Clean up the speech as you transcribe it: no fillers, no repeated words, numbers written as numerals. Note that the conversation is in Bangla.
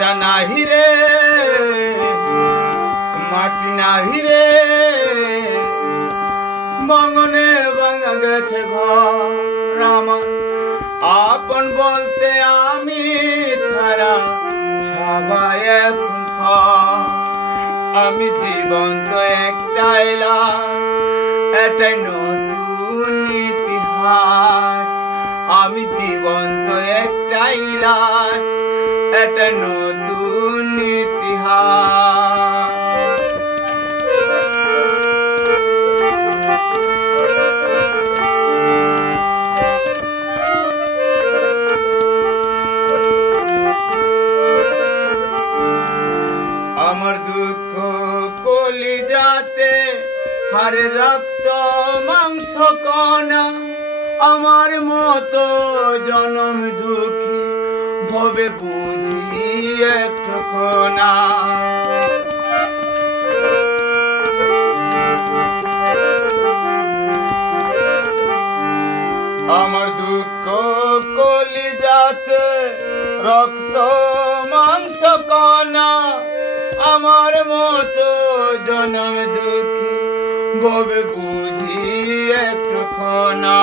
নাহি রে মাটি নাহি রে ভাঙনে ভাঙা গেছে ঘর আমার আপন বলতে আমি ছাড়া সবাই এখন আমি জীবন্ত একটাই লাশ এটাই নতুন ইতিহাস আমি জীবন্ত একটাই লাশ এটা নতুন ইতিহাস আমার দুঃখ কলিজাতে হারে রক্ত মাংস কণা আমার মতো জনম দুঃখী ভবে বুঝি একটুখানা আমার দুঃখ কলিজাতে রক্ত মাংস কণা আমার মতো জনম দুঃখী ভবে বুঝি একটুখানা